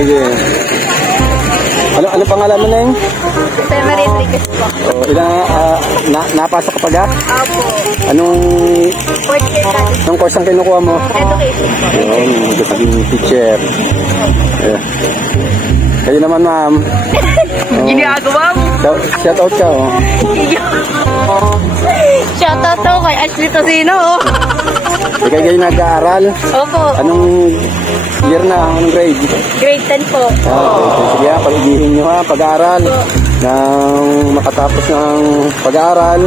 Sige. Ano pangalan mo na yun? Temery Enriquez po. Napasok ka pa ga? Opo. Anong course ang kinukuha mo? Education po. Yun, magiging teacher. Yeah. Kayo naman, ma'am. Ginagawa mo. Shout out ka, oh. Shout out to kay Ashley Tocino, oh. Ikaw kayo nag-aaral? Opo. Anong year na? Anong grade? Grade 10 po. Sige ha, pag-ibihin nyo ha, pag-aaral. Nang makatapos ng pag-aaral.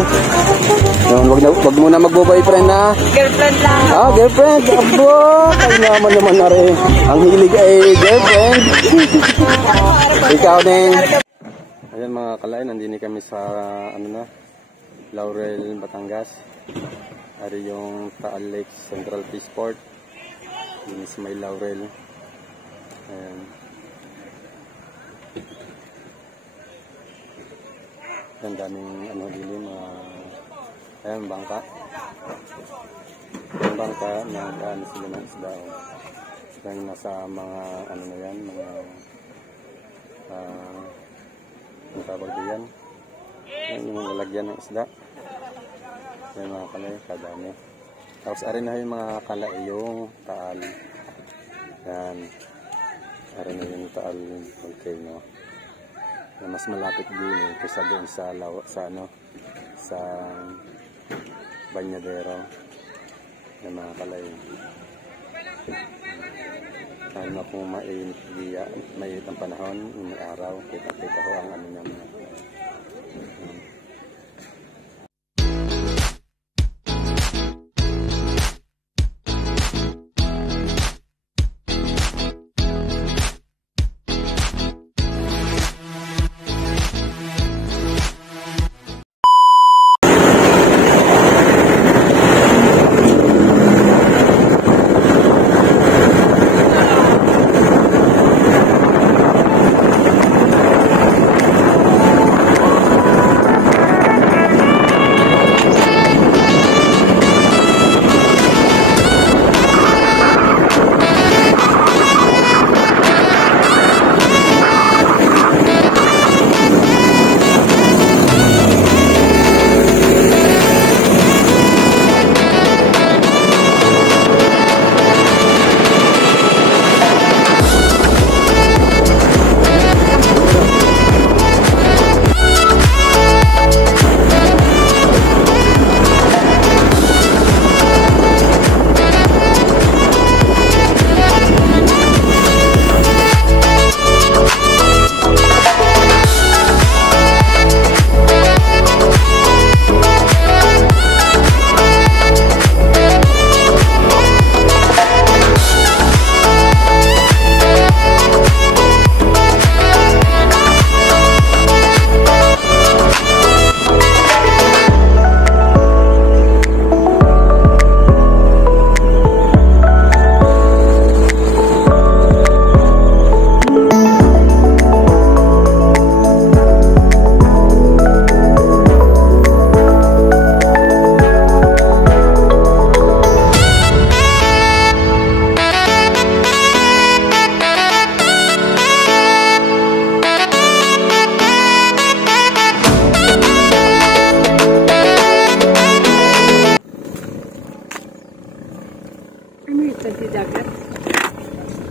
Wag muna magbo-boyfriend na. Girlfriend lang. Girlfriend. Abo, kayo naman na rin. Ang hilig ay girlfriend. Ikaw din. Ayan mga kalain, nandini kami sa Laurel, Batangas. Ari yung Taal Lake Central Peaceport. Dini sa may Laurel. Ayan. Ang daming dili mga ayan bangka. Yung bangka na sila ng isda. Yung nasa mga na yan, mga ang tawag diyan. Yung lalagyan ng isda. Yung mga kalay, kadami. Tapos arin na yung mga kalay, yung Taal. Yan. Arin na yung Taal volcano. Na mas malapit din kaysa doon sa Banyadero. Yung mga kalay. Kahit na kung mainit ang panahon, may araw, kita ko ang niya.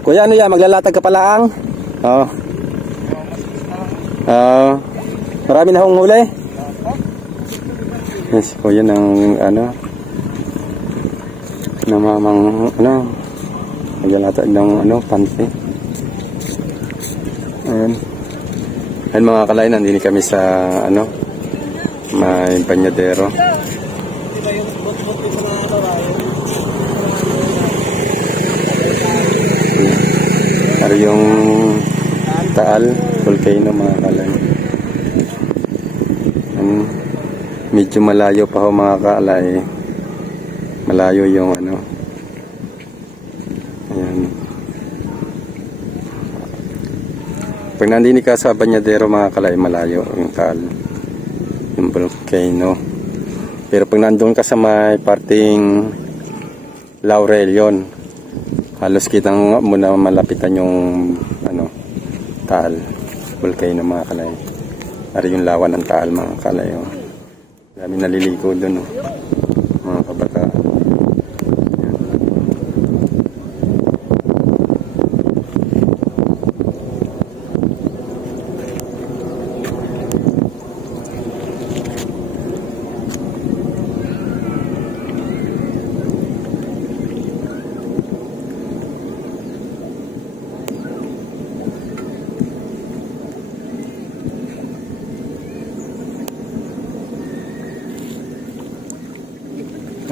Kuya, ano yan? Maglalatag ka pala ang? Oo. Marami na akong huli. Yes, kuya ng maglalatag ng panty. Ayan. Ayan mga kalain, nandini kami sa may Banyadero. Ari yung Taal volcano mga kalay. Medyo malayo pa ho mga kalay. Malayo yung ayan. Pag nandini ka sa Banyadero mga kalay, malayo yung Taal, yung volcano. Pero pag nandun ka sa may parting Laurel, yon halos kitang muna malapitan yung Taal volcano mga kalay. Ari yung lawan ng Taal mga kalay. Oh. Dami naliligo doon, oh. Mga kabataan.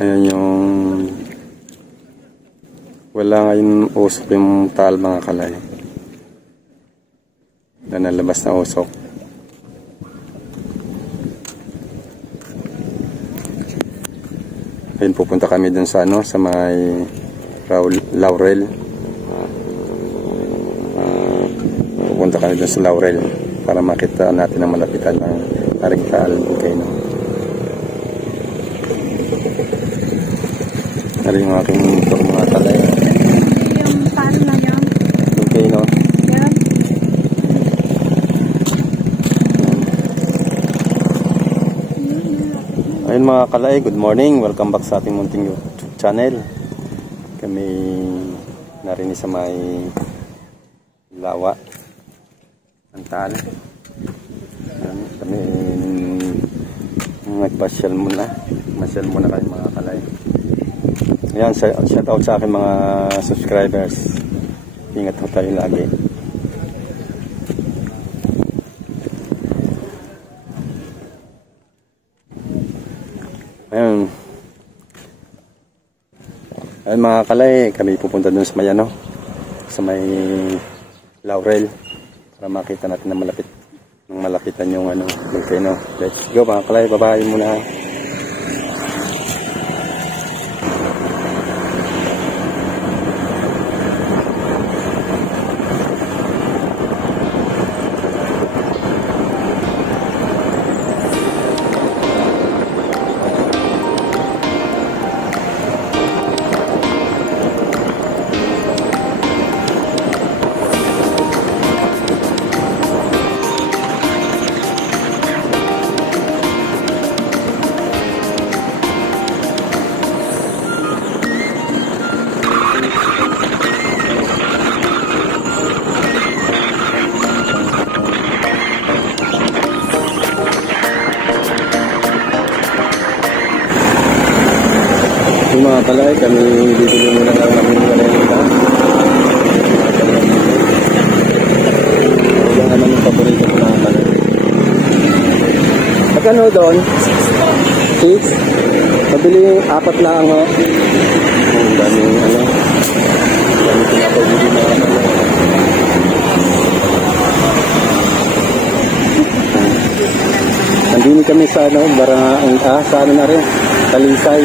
Ayan yung wala ngayon usok yung Taal mga kalay. Na nalabas na usok. Ayun, pupunta kami dun sa ano, sa may Laurel. Pupunta kami dun sa Laurel para makita natin ang malapitan ng Aring Taal volcano. Ari yung aking motor mga kalay. Yung paano na yan? Okay, no? Yan. Ayun mga kalay, good morning. Welcome back sa ating munting YouTube channel. Kami narinig sa may lawa ng Taal. Kami nagpasyal muna. Masyal muna kayo mga kalay. Ayan, shout out sa akin mga subscribers. Ingat ho tayo lagi. Ayan. Ayan mga kalay, kami pupunta dun sa may ano, sa may Laurel para makita natin na malapitan yung ano, volcano. Let's go mga kalay, bye-bye muna. Yung mga kalay, kami bibili muna lang namin kanina. Yung naman yung paborito ko mga kalay. Magkano doon? 6? Mabili 4 lang ako. Ang dami ano. Dami pinapabili mga kalay. Nandini kami sa ano, sa ano na rin, Talisay.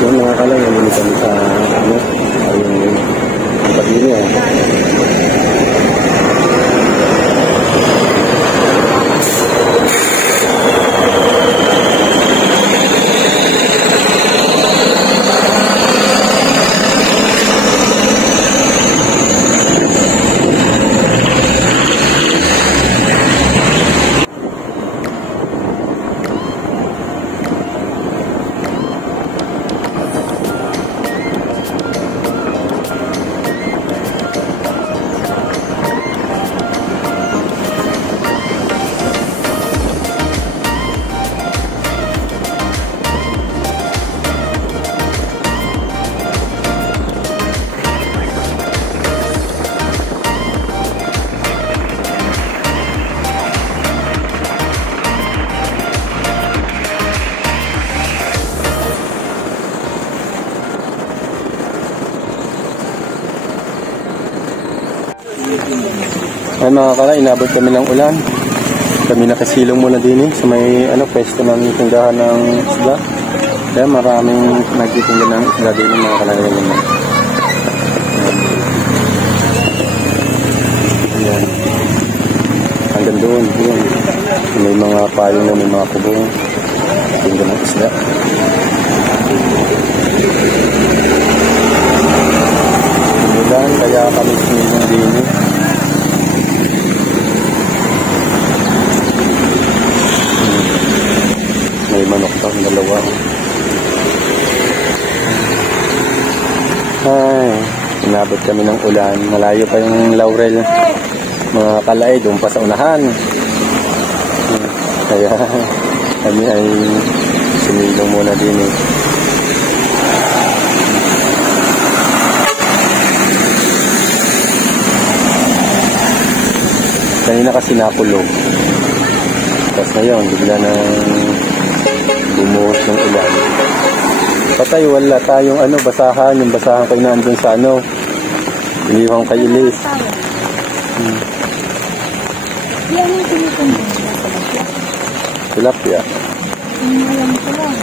Yung mga kalay, nandini kami sa ano, yung pag-ini Ay mga kalay, inabot kami ng ulan. Kami nakasilong muna din sa may pwesto ng tindahan ng isda. Kaya maraming nagtitinda ng isda din yung mga kalagayan naman. Ayan. Hanggang doon, yun. May mga payong na may mga kubong. Tinda ng isda. Umulan, kaya kami sinilong din. May manok pa, dalawa. Ay, inabot kami ng ulan. Malayo pa yung Laurel. Mga kalay, doon pa sa unahan. Kaya kami ay sumilong muna din eh. Kanina kasi nakulog. Tapos ngayon, bigla na bumuhos ng ulan. Patay, wala tayong basahan. Yung basahan kayo nandun sa iniwang kay Ilis. Yan yung tinitinda. Tilapia. Alam ko lang.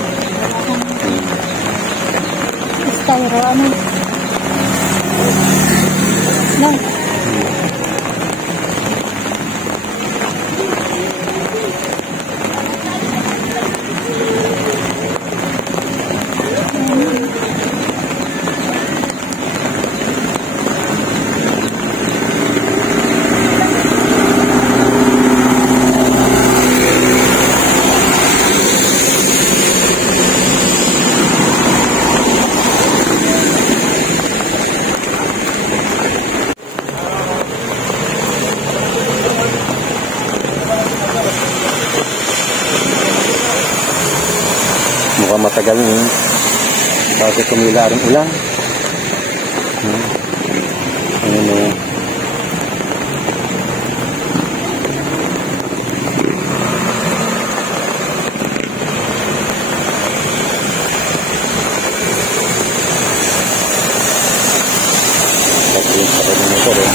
Styro, No. Mukhang matagal bago tumila rin ulan. Ayun. Pati yung sakit ng motor eh.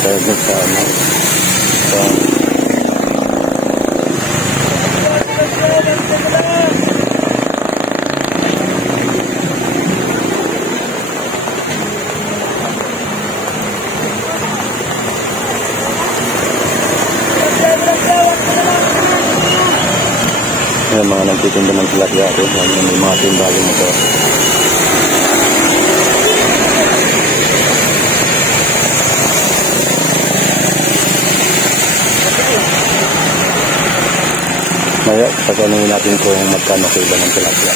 Tayo sa Ayan, mga nagtitinda ng tilapia ito. May mga timbalin ito. Maya, pagkainin natin kung magkano kilo ng tilapia.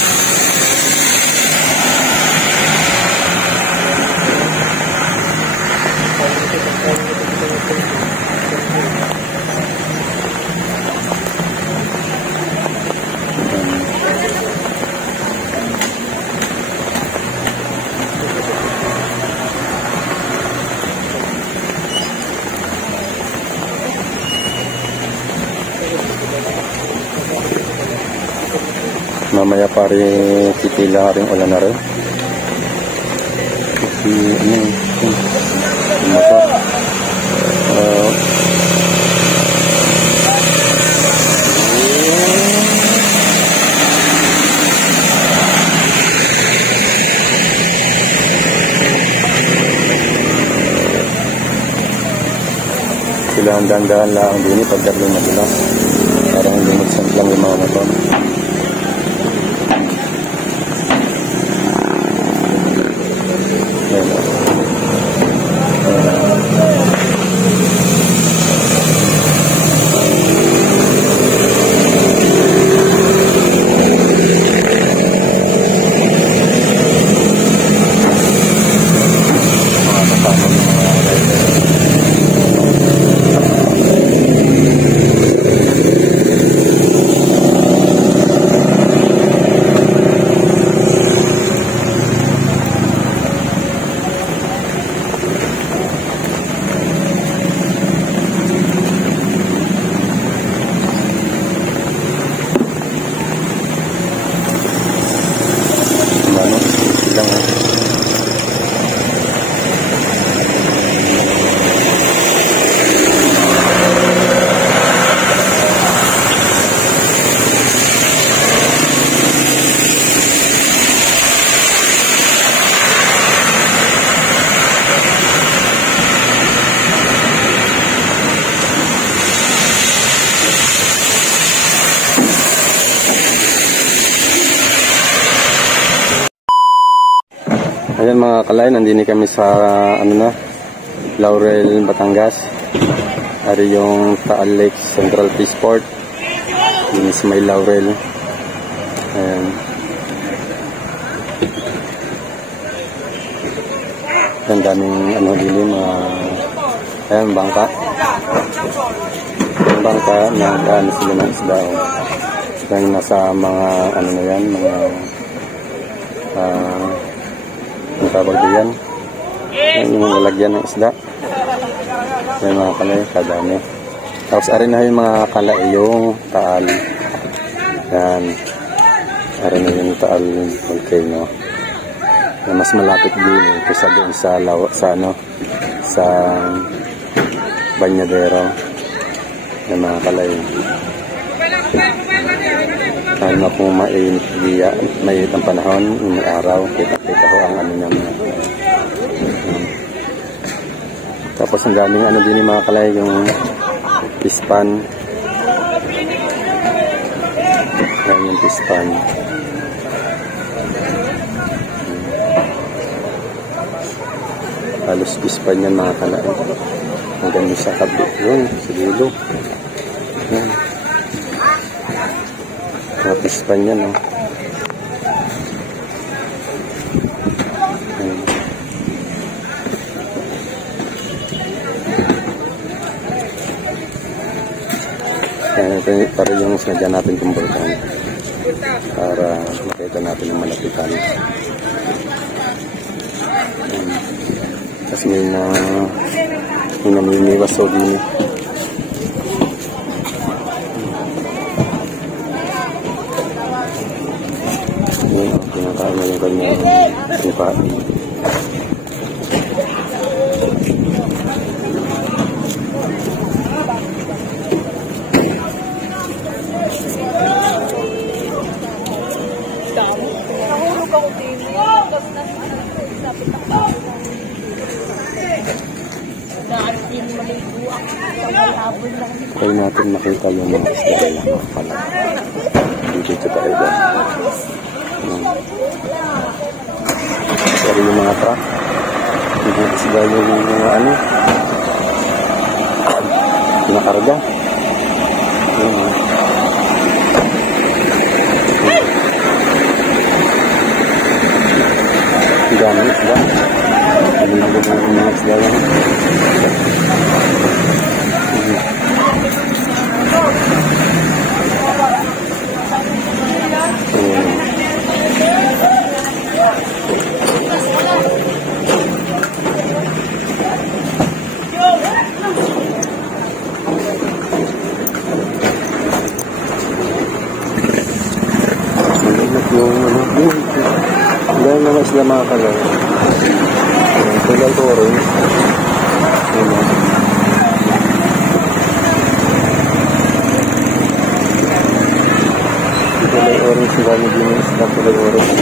Mamaya pare pipila rin ulan na rin. Kasi motor. Sila ang dandahan lang din pagdating na sila. Parang lumagsan lang yung mga motor. mga kalay, nandini kami sa Laurel, Batangas. Ari yung Taal Lake Central Peaceport. Yun is may Laurel. Ayan. Ang daming din mga ayan, bangka. Yung bangka, nagkaan sila ng isda. Yung nasa mga na yan, mga ang tawag diyan. Yung lalagyan ng isda. Yung mga kalay, kadami. Tapos arin na yung mga kalay, yung Taal. Yan. Arin na yung Taal volcano. Na mas malapit din kaysa doon sa Banyadero. Yung mga kalay. Kahit na kung mainit ang panahon, may araw, kita ko ang niya mga kalay. Tapos ang daming din yung mga kalay, yung pispan. Yan yung pispan. Halos pispan yan mga kalay. Hanggang sa kabit yun, sa dulo. Yan. Mga pispan yan, no? Para yung sinadya natin itong bulkan para makita natin ang malapitan. Kasi may namimiwas o din. Pinakain na yung kanyang sipain. Kaya natin makita yung mga isda na pala. Dito tayo ba? Sorry yung mga truck. Dito isda yung mga pinakarga. Ang dami isda. Ang mga isda yan. Dahil naman sila mga kalay. Tulad ko rin. Tulad orange sila na din yung isda. Tulad orange.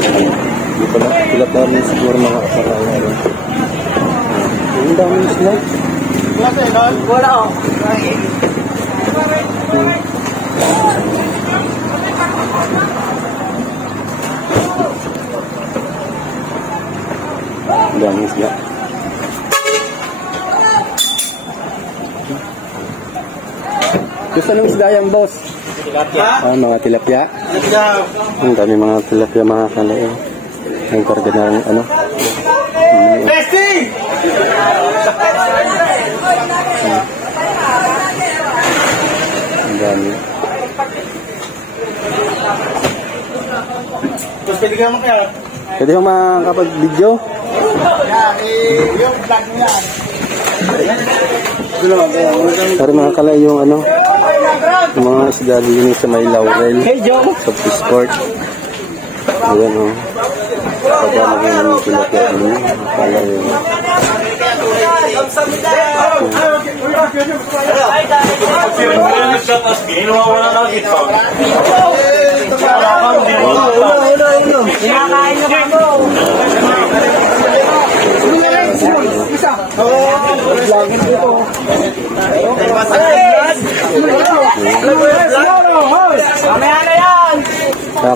Di pala. Tulad namin siguro mga kasalayan. Ang dami sila. Wala o. Dami isda. Gusto ng isda yan, boss? Tilapia. Mga tilapia. Ang dami mga tilapia, mga kalay. Ang karga ng Bestie! Ang dami. Pwede ka makaya? Pwede ka makapag-video? Yung vlog niya. Pero mga kalay yung mga isda din sa may Laurel sa Peaceport. Ayan o. Pagdala ko ng tilapia din. Kalay yun.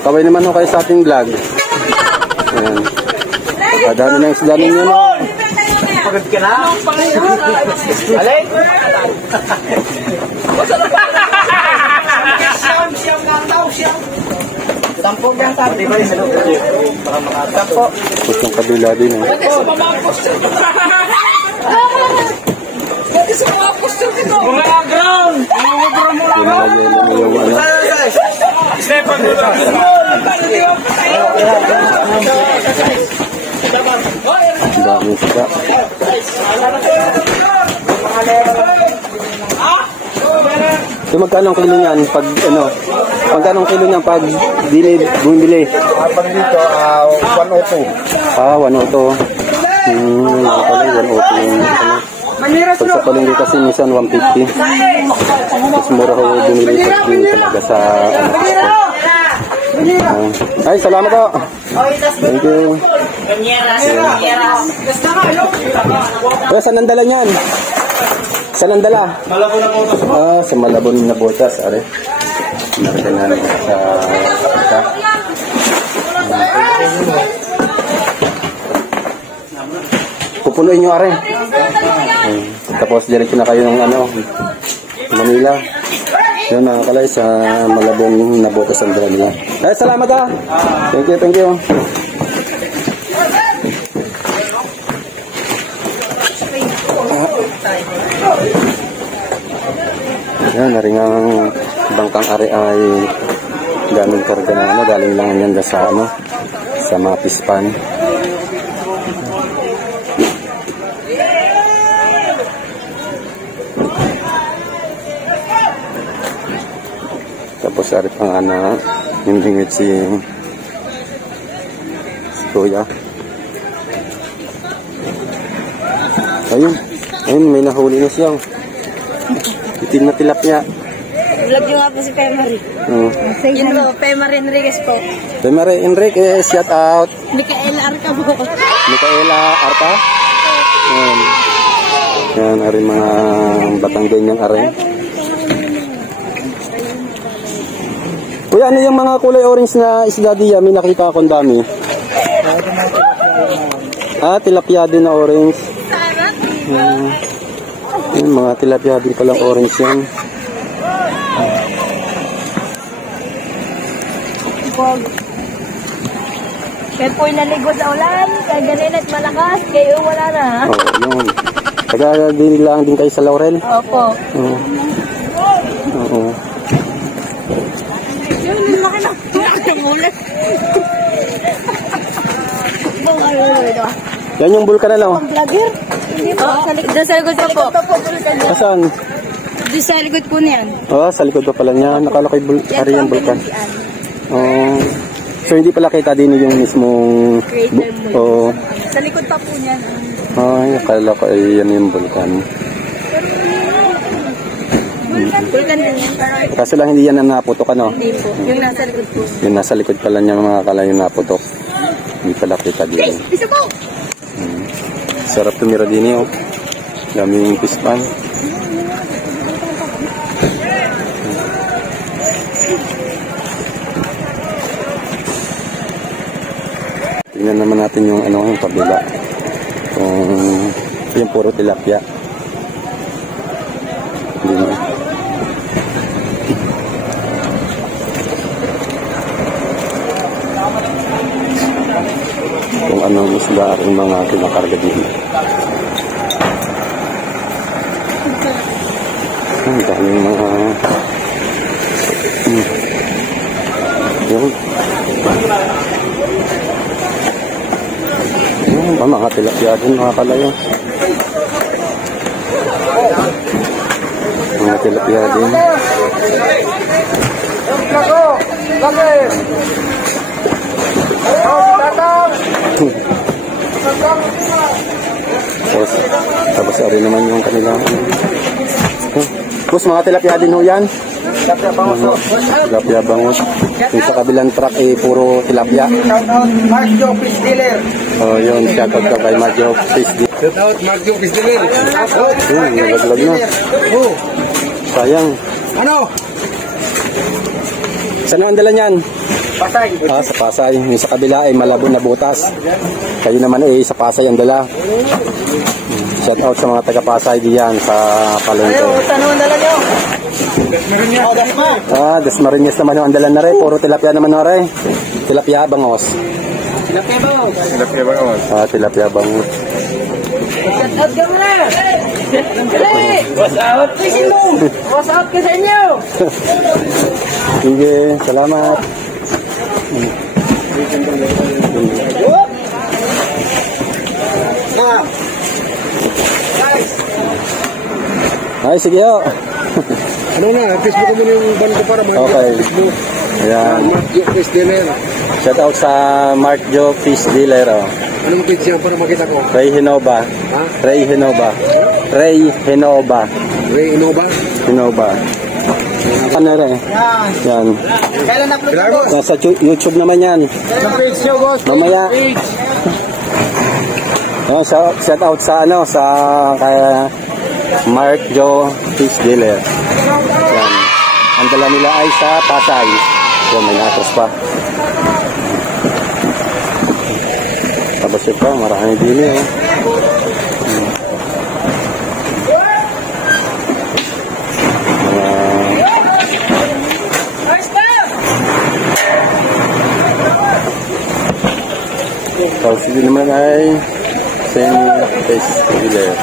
Kaway naman ho kayo sa ating vlog. Ayan. Dami na isda ninyo, no? Pagod ka na? Alay? Siyam lang daw, siyam. Tampok yan, sabi. Di ba yung salog? Para makatampok. Tapos yung kabila din, eh. Pwede sa mga posture dito. Pwede sa mga posture dito. Mga ground. Mga ground mo lang. Yung ano. Stephen, Ang dami isda. So magkano ang kilo niyan pag ano? Magkano ang kilo niyan pag bumibili? pag dito, 102. 102. Nakakali 102 yung ano. Pagkapalinggi kasi minsan 150. Mas mura ko bumili pag bumili talaga sa ano. Ay, salamat po. Thank you. Saan ang dala niyan? Saan ang dala? Malabo na po. Sa Malabon na botas, are. Naraganan sa Africa. Pupunuin nyo, are. Tapos diretso na kayo ng ano, Manila. Yun mga kalay, sa Malabon na botas ang dala nila. Ay, salamat ha. Thank you, thank you. Yan, naringang bangkang ari ay daming karga na ano, galing lang yan sa ano, sa Mapispan. Tapos ari pang ana, yung hingit si Kuya. Ayun, may nahuli na siya. Itim na tilapia. Vlog nyo nga po si Pemari. Yun po, Pemari Enriquez po. Pemari Enriquez, shout out. Micaela Arca po. Micaela Arca. Yan, ari mga batang ganyang ari. Kuya, ano yung mga kulay orange na isda diya? May nakita akong dami. Tilapia din na orange. Yung mga tilapia din palang orange yan. Kaya po'y naligo sa ulan, kaya ganun at malakas, kayo wala na. Yun. Taga-dili lang din kayo sa Laurel? Opo. Oo. Yun, laki na. Namulat. Yan yung bulkan na lang. Vlogger? Hindi po. Sa likod pa po. Saan? Doon sa likod po niyan. Sa likod pa pala niya. Nakalakay Arian bulkan. So hindi pala kita din yung mismong Sa likod pa po niyan. Ay, akala ko ay yan yung bulkan. Bulkan din yan. Kaso lang hindi yan na naputok ano? Hindi po. Yung nasa likod po. Yung nasa likod pala niya mga akala yung naputok. Hindi pala kita din. Bisa po! Sarap tumira din yun. Daming pispan. Tingnan naman natin yung ano yung kabila. Yung puro tilapia. Hindi na. Kung anong isda ang mga kinakarga din. Ang daming mga yun. Mga tilapia din mga kalayo. Mga tilapia din. Tapos ari naman yung kanilang mga tilapia din ho yan. Tilapia bangus. Yung sa kabilang truck puro tilapia. Marjo Fish Dealer. Yun, shoutout ka kay Marjo Fish Dealer. Shout out Marjo Fish Dealer. Nalaglag na. Sayang. Ano? Saan ang dala niyan? Pasay. Sa Pasay. Yung sa kabila ay Malabon na butas. Kayo naman ay sa Pasay ang dala. Shout out sa mga taga Pasay diyan sa palengke. Tanong dala nyo. Desmariñas naman ang dala na rin. Puro tilapia naman na rin. Tilapia bangos. Tilapia bangos. Shout out ka muna. What's out? What's out ka sa inyo? Sige, salamat. Ay, sige ho. Ano na, Facebook mo yung ban ko para Okay. Ayan. Fish dealer. Shout out sa Mark Joe Fish Dealer. Oh. Anong page yan para makita ko? Ray Hinova. Ha? Ray Hinova. Ray Hinova. Ray Innova? Hinova. Ano rin? Yan. Kailan upload ko? Nasa YouTube naman yan. Sa page nyo, boss. Mamaya. Yan, shout out sa sa kaya Mark Joe Fish Dealer. Yan. Ang dala nila ay sa Pasay. Yan, may natos pa. Tapos ito, marami din eh. Tapos dito naman ay semi-fish dealer.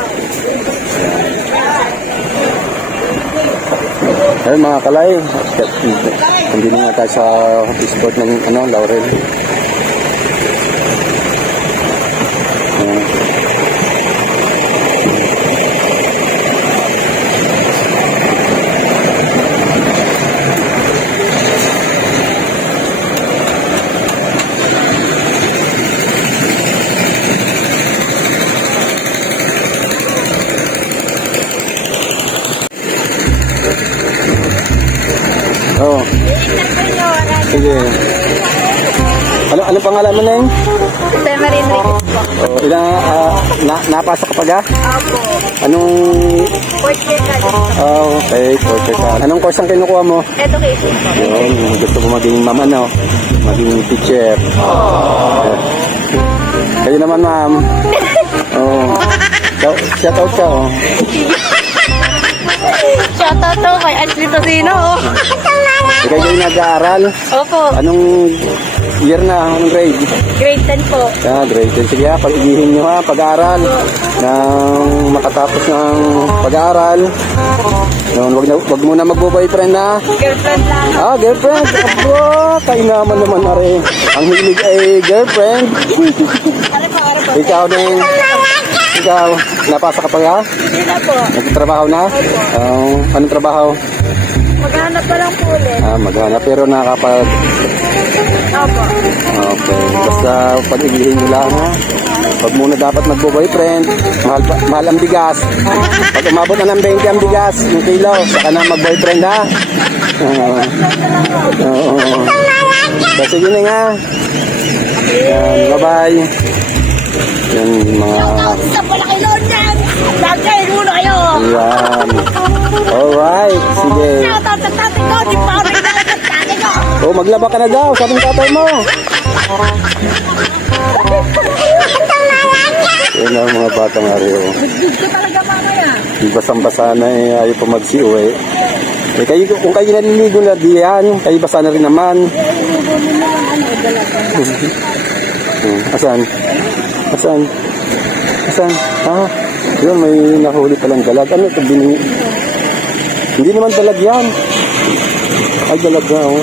Ayun mga kalay, hindi na nga tayo sa sport ng Laurel. Oh. Sige. Ano pangalan mo na yun? Temer Enriquez po. Oh, napasok ka pa ga? Opo. Anong... Fourth year college. Okay, portrait ka. Anong course ang kinukuha mo? Education po. Yun, gusto mo maging mama, no? Maging teacher. Kayo naman, ma'am. Oh. Shout out ka, oh. Shoutout to kay Ashley Tocino. Ikaw yung nag-aaral? Opo. Anong year na? Anong grade? Grade 10 po. Grade 10. Sige ha, pag-igihin nyo ha, pag-aaral. Nang makatapos ng pag-aaral. Wag muna magbo-boyfriend na. Girlfriend lang. Girlfriend. Abo, kainaman naman na rin. Ang hilig ay girlfriend. Ikaw din. Ikaw, napasa ka pa ha? Hindi na po. Nagtatrabaho na? Anong trabaho? Maghanap pa lang po ulit. Maghanap pero nakakapag... Opo. Okay. Basta pag-igihin nyo lang ha. Pag muna dapat magbo-boyfriend, mahal ang bigas. Pag umabot na ng 20 ang bigas, yung kilo, saka na mag-boyfriend ha. So, sige na nga. Yan, bye-bye. Yan mga... Sa palaki load yan! Lagay muna kayo! Yan. Alright, sige. Shoutout sa tatay ko! Di pa ako nagdala sa tatay ko! Oh, maglaba ka na daw, sabi ng tatay mo. Yan ang mga batang ariyo. Gusto talaga mamaya. Basang-basa na ayaw pa magsiuwi. Kayo, kung kayo naliligo na diyan, kayo basa na rin naman. Asan? Asan? Asan? Yun, may nahuli palang dalag. Ano ito? Hindi naman dalag yan. Ay, dalag na, oh.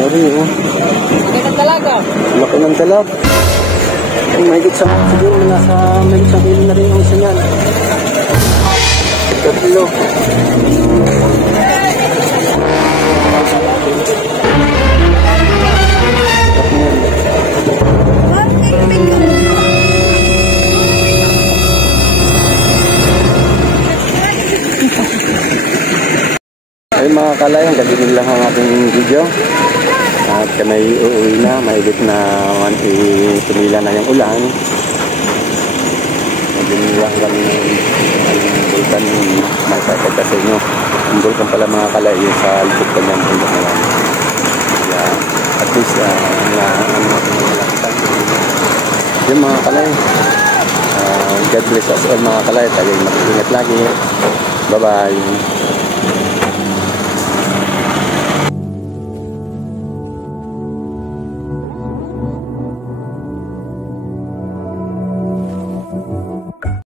Ayun, oh. Laki ng talaga. Laki ng dalag. Ay, mahigit sa siguro nasa mahigit sa kilo na rin yung isa niyan. Tatlo. Ay mga kalay, ang ganyan lang ang ating video. At kami uuwi na, mahigit na tumila na yung ulan. Ganyan lang kami ng bulkan, masakit kasi nyo. Ang bulkan pala mga kalay, yung sa likod kanyang punta na lang. at least yung mga kalay. God bless us all mga kalay. Tayo mag-ingat lagi. Bye-bye.